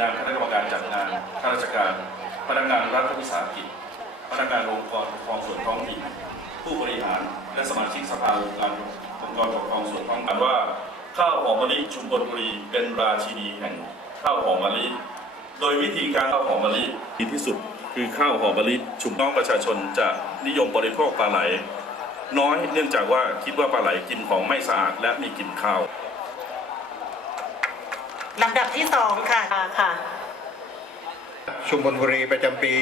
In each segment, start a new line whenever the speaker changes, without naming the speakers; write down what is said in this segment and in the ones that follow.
นามคณะกรรมการจัดงานข้าราชการ พนักงานรัฐวิสาหกิจ พนักงานองค์กรปกครองส่วนท้องถิ่น ผู้บริหาร และสมาชิกสภาองค์การองค์กรปกครองส่วนท้องถิ่นว่า ข้าวหอมมะลิชุมพลบุรีเป็นราชินีแห่งข้าวหอมมะลิ โดยวิธีการข้าวหอมมะลิดีที่สุด คือข้าวหอมมะลิชุมน้องประชาชนจะนิยมบริโภคปลาไหล น้อยเนื่องจากว่าคิดว่าปลาไหลกินของไม่สะอาดและมีกลิ่นคาว
ลำดับที่สองค่ะค่ะ
ชุมพลบุรีประจำปี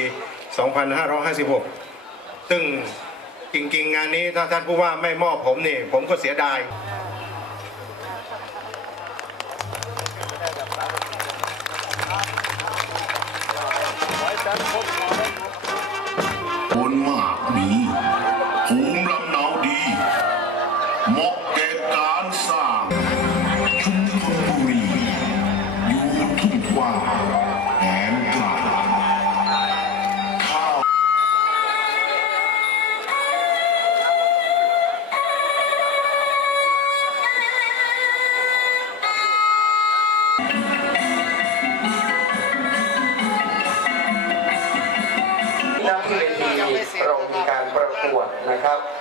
2556 ซึ่งจริงๆ งานนี้ถ้าท่านผู้ว่าไม่มอบผมนี่ ผมก็เสียดาย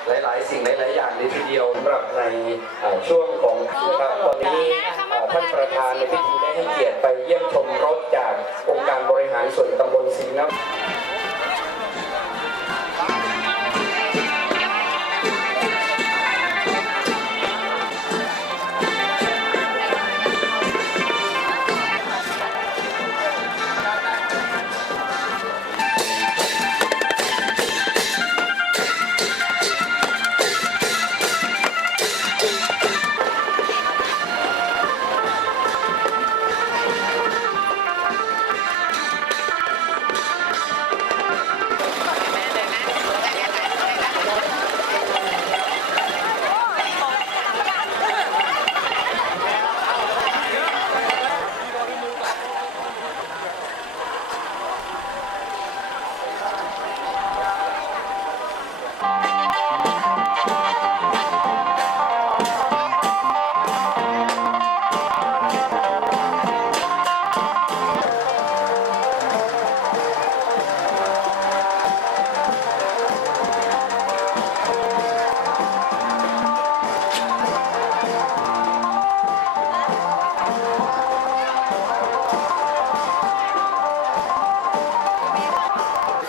หลา
ย ๆ สิ่งหลาย ๆ อย่างในทีเดียวสำหรับในช่วงของครับตอนนี้ท่านประธานในพิธีได้ให้เกียรติไปเยี่ยมชมรถจากองค์การบริหารส่วนตำบลศรีน้ำ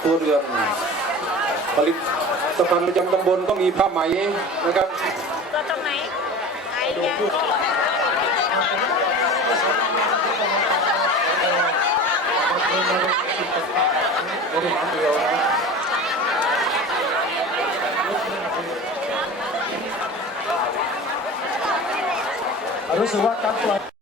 ครัวเรือนผลิตภัณฑ์ประจำตำบลก็มีผ้าไหมนะครับ
ก็ตรงไหนไอ้เนี่ย
รู้สึกว่าการปล่อย